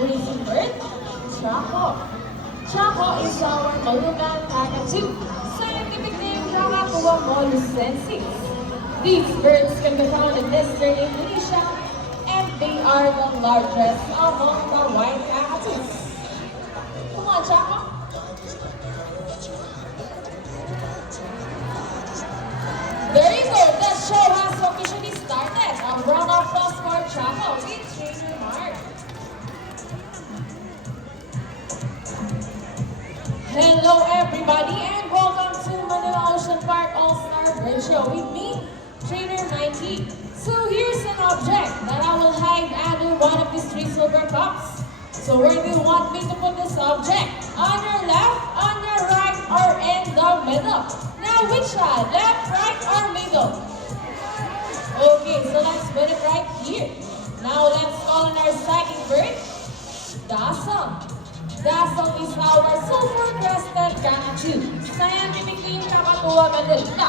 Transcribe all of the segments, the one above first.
racing bird, Chaco. Chaco is our Malugang cockatoo. Scientific name Kakatua molucensis. These birds can be found in eastern Indonesia, and they are the largest among the white cockatoos. Come on, Chaco. Very good. The show has officially started. A round of applause for Chaco with Trainer Mark. Hello everybody and welcome to Manila Ocean Park All-Star Bird Show with me, Trainer Mikey. So here's an object that I will hide under one of these three silver cups. So where do you want me to put this object? On your left, on your right, or in the middle? Now which side? Left, right, or middle? Okay, so let's put it right here. Now let's call on our second bird, Dazzle. Dazzle is our sulfur-crested cockatoo. Scientifically, Kakatua mandalika.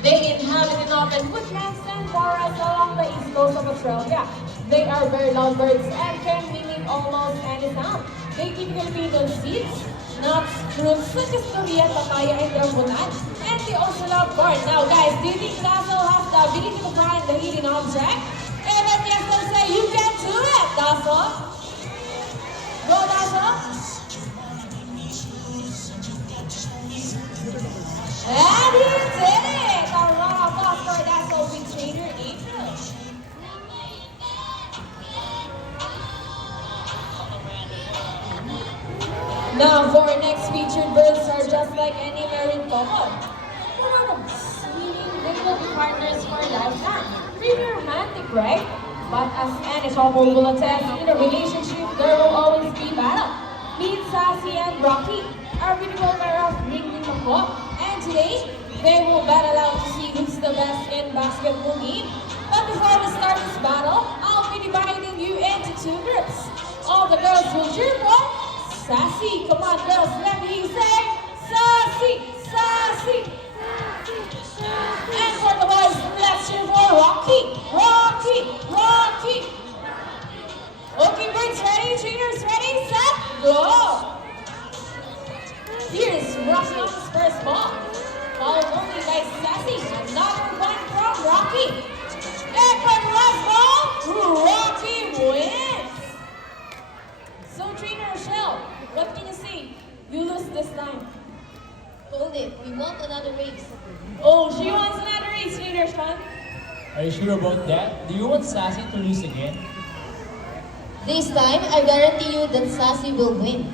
They inhabit in open woodlands and forests along the east coast of Australia. They are very loud birds and can mimic almost any sound. They typically feed on seeds, nuts, fruits such as durian, papaya, and rambutan. And they also love corn. Now guys, do you think Dazzle has the ability to find the hidden object? And then yes, let's say you can do it, Dazzle. Go, Dazzle. And you did it! A round of applause for Dazzle with Trainer April. Now for our next featured birds are just like any married couple. What are the meaning they will be partners for a lifetime? Pretty romantic, right? But as any couple will attest, in a relationship there will always be battle. Meet Sassy and Rocky, our beautiful pair of Ringling Macaw. And today, they will battle out to see who's the best in basketball game. But before we start this battle, I'll be dividing you into two groups. All the girls will cheer for Sassy. Come on, girls, let me say Sassy, Sassy. And for the boys, let's cheer for Rocky, Rocky, Rocky. Okay, birds ready? Trainers ready? Set, go! Here's Rocky on his first ball. Followed only by Sassy. Another one from Rocky. And for the last ball, Rocky wins. So Trainer Rochelle, what can you say? You lose this time. Hold it, we want another race. Oh, she wants another race, Trainer Sean. Are you sure about that? Do you want Sassy to lose again? This time, I guarantee you that Sassy will win.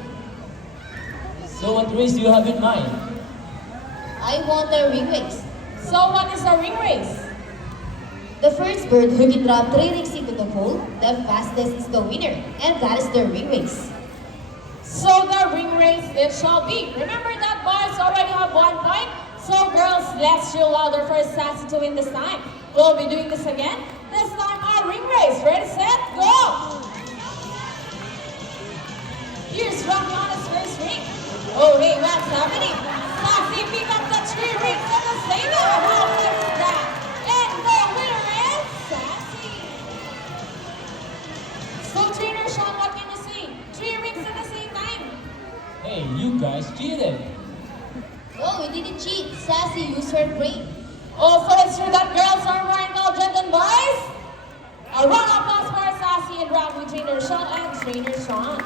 So what race do you have in mind? I want a ring race. So what is the ring race? The first bird who can drop 3 rings into the hole, the fastest is the winner. And that is the ring race. So the ring race it shall be. Remember that boys already have 1 point? So girls, let's cheer louder for Sassy to win this time. We'll be doing this again. This time our ring race. Ready, set, go! Here's Rocky on his first ring. Oh, hey, what's happening? Sassy pick up the 3 rings at the same time. How good is that? And the winner is Sassy. So, Trainer Sean, what can you say? 3 rings at the same time. Hey, you guys cheated! Oh, we didn't cheat. Sassy used her brain. Oh, so it's true that girls are more intelligent than boys? A round of applause for Sassy and Rocky, Trainer Sean and Trainer Sean.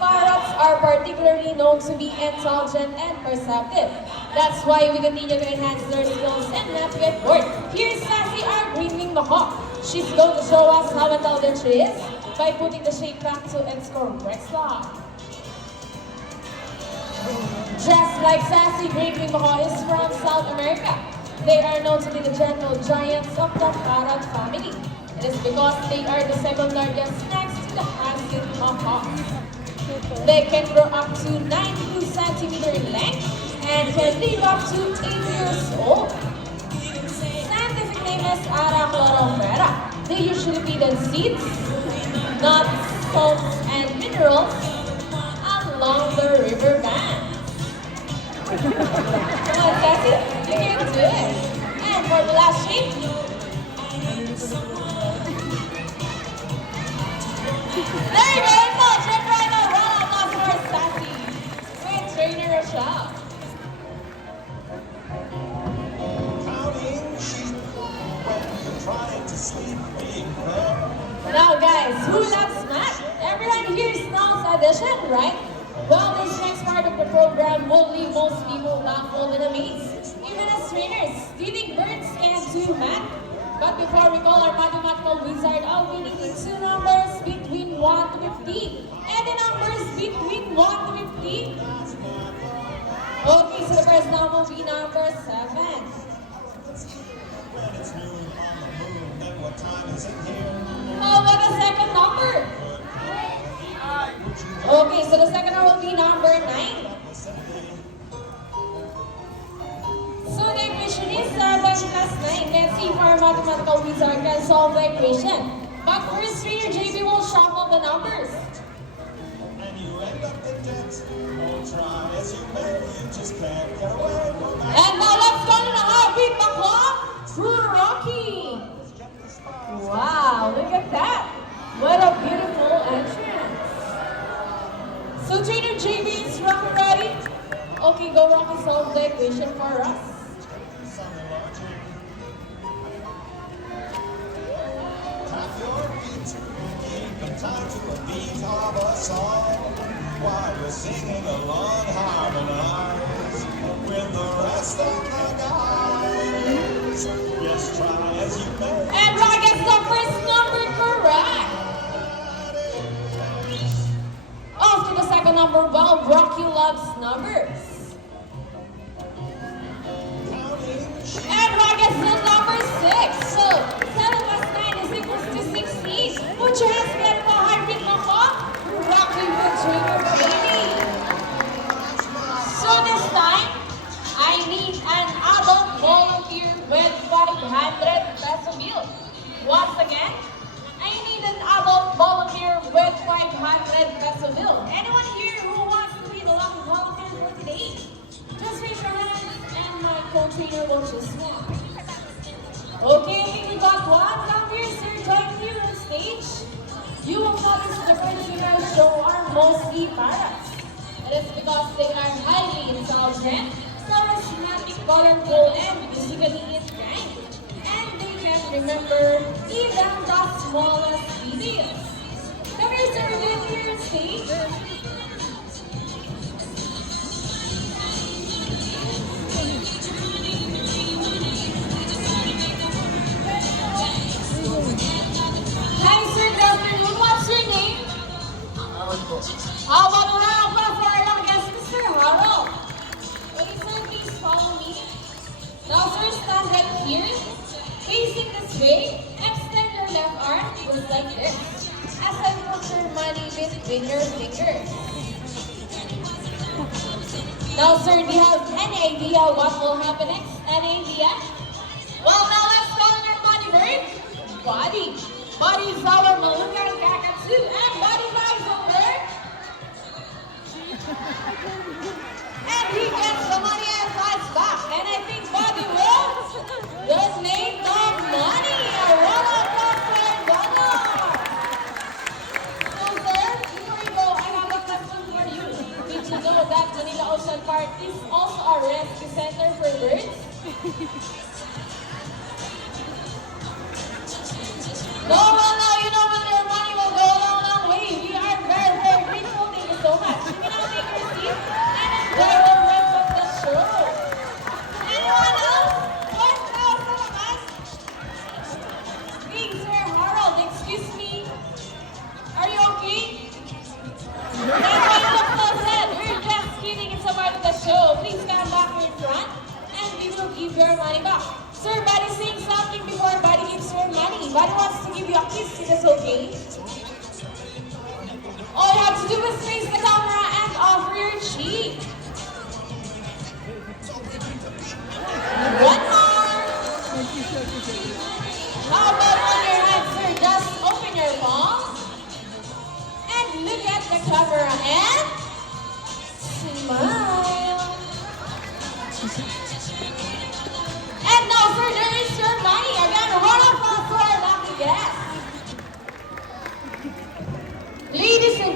Parrots are particularly known to be intelligent and perceptive. That's why we continue to enhance their skills and not get bored. Here's Sassy, our greenwing macaw. She's going to show us how intelligent she is by putting the shape back to its correct slot. Just like Sassy, greenwing macaw is from South America. They are known to be the gentle giants of the parrot family. It is because they are the second largest next to the husky macaws. They can grow up to 92 centimeters in length and can live up to 8 years old. Scientific name is Arachloroptera. They usually feed on seeds, nuts, salts, and minerals along the river bank. Come on, Sassy, you can do it. And for the last shape, There you go, ito. Siyempre, ito. Round of applause for Sassy. With Trainer Rochelle. Counting sheep when you're trying to sleep, being fair. Now guys, who loves Smack? Everyone here knows audition, right? Well, this next part of the program will leave most people baffled and amazed. Even as trainers, do you think birds can do math? But before we call our mathematical wizard out, we need two numbers between 1 to 50. And the numbers between 1 to 50. Okay, so the first number will be number 7. When it's noon on the moon, then what time is it here? How about the second number? Okay, so the second number will be number 9. So the equation is 7 plus 9. Let's see if our mathematical wizard can solve the equation. But first, Trainer JB will shuffle the numbers. And you end up in debt. Oh, try as you may, you just can't get away from that. And now let's go to the heartbeat clock through Rocky. Wow, look at that. What a beautiful entrance. So Trainer JB, is Rocky ready? Okay, go Rocky, solve the equation for us. Tap your feet, keep in time to a beat of a song. While you're singing along, harmonize with the rest of the guys. Yes, try as you may. And Rocky gets the first number correct. Off to the second number, well, Rocky loves numbers. And Rocky gets the number 6. So 7 plus 9 is equals to 16. Put your hands together for heartbeat number. Rocky with Trainer baby. So this time, I need an adult volunteer with 500 peso bill. Once again, I need an adult volunteer with 500 peso bill. Anyone here who wants to be the lucky volunteer for today? Just raise your hands and my co-trainer will choose one. Okay, we got one. Come here, sir. Join me on stage. You will notice the birds in our show are mostly parrots. It is because they are highly intelligent, charismatic, colorful, and physically inclined. And they can remember even the smallest details. Come here, sir. Join me on stage. Hi, sir. Good afternoon. What's your name? How about a round of applause for our young guest, Mr. Harold? Okay, sir, please follow me. Now, sir, stand right here. Facing this way, extend your left arm just like this. As I put your money between your fingers. Now, sir, do you have any idea what will happen next? Any idea? Well, now let's call on our money bird. Buddy. Buddy is our Malugang Kakatsu. And Buddy flies over. And he gets the money and flies back. And I think Buddy will donate the money. A round of applause for Buddy. So, sir, before you go, I have a question for you. Did you know that Manila Ocean Park is also a rescue center for birds? No, you know when your money will go a long, long way. We are very, very grateful. Thank you so much. You can now take your seat and enjoy the rest of the show. Anyone else? What else from us? Hey, Sir Harold, excuse me. Are you okay? That's why you look so sad. We're just kidding. It's a part of the show. Please stand back in front and we will give your money back. Sir, Buddy's saying something before Buddy gives your money. Buddy wants to give you a kiss. Is this okay? All you have to do is face the camera and offer your cheek. One more. How about on your hand, sir? Just open your palm and look at the camera and smile. And now, sir, there is your money. Again, a round of applause for our lucky guest.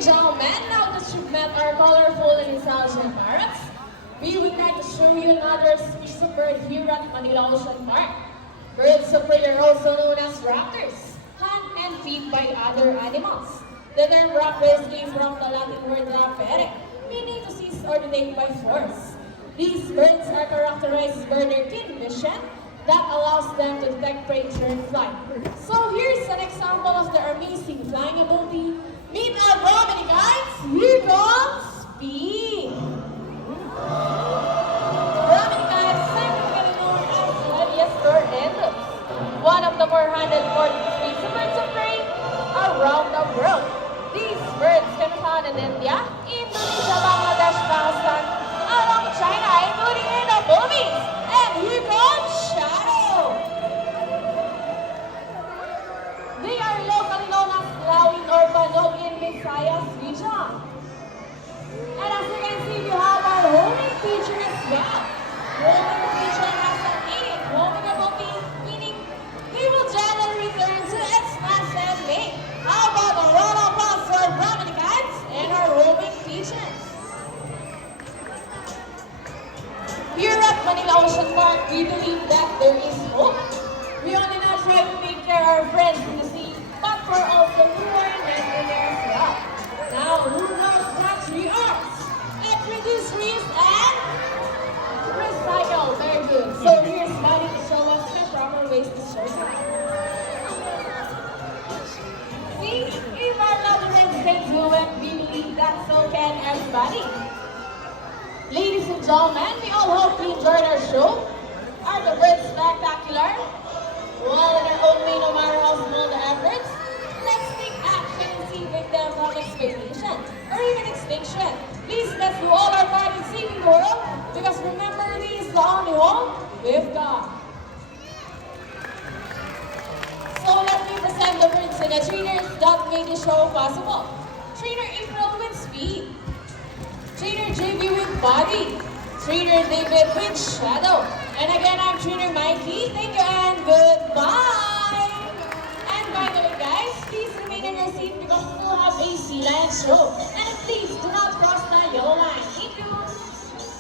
gentlemen, now that you've met our colorful and intelligent parrots, we would like to show you another species of bird here at Manila Ocean Park. Birds of prey are also known as raptors, hunt and feed by other animals. The term raptors came from the Latin word rapere, meaning to seize or to take by force. These birds are characterized by their keen vision that allows them to detect prey during flight. So here's an example of their amazing flying ability. Meet our Dominicans! Here comes Speed! Dominicans, scientifically known as heaviest or endless, one of the 440 species of birds of prey around the world. These birds can be found in India, Indonesia, Bangladesh, Pakistan, along China, including in the Philippines. And here comes Shadow! They are locally known as Lawin or Banog in Visayas region. And as you can see, we have our homing pigeon as well. Homing pigeon has an innate homing ability, meaning he will generally return to its nest and mate. How about a round of applause for our Dominicans and our homing pigeons? Here at Manila Ocean Park, we believe that there is hope. We only not try to take care of our friends in the sea, but for also who are not in there as well. Now, who knows that we are? It reduce, reuse, and recycle. Very good. So here's Buddy to show us the proper ways to recycle. See, if our loved ones can do it, we believe that so can everybody. Ladies and gentlemen, we all hope you enjoyed our show. Are the birds spectacular? Well, in our own way, no matter how small the efforts, let's take action and save them from exploitation or even extinction. Please, let's do all our part in saving the world, because remember, this is the only home we've got. So let me present the birds and the trainers that made the show possible. Trainer April with Speed. Trainer JB with Body. Trainer David with Shadow. And again, I'm Trainer Mikey. Thank you and goodbye.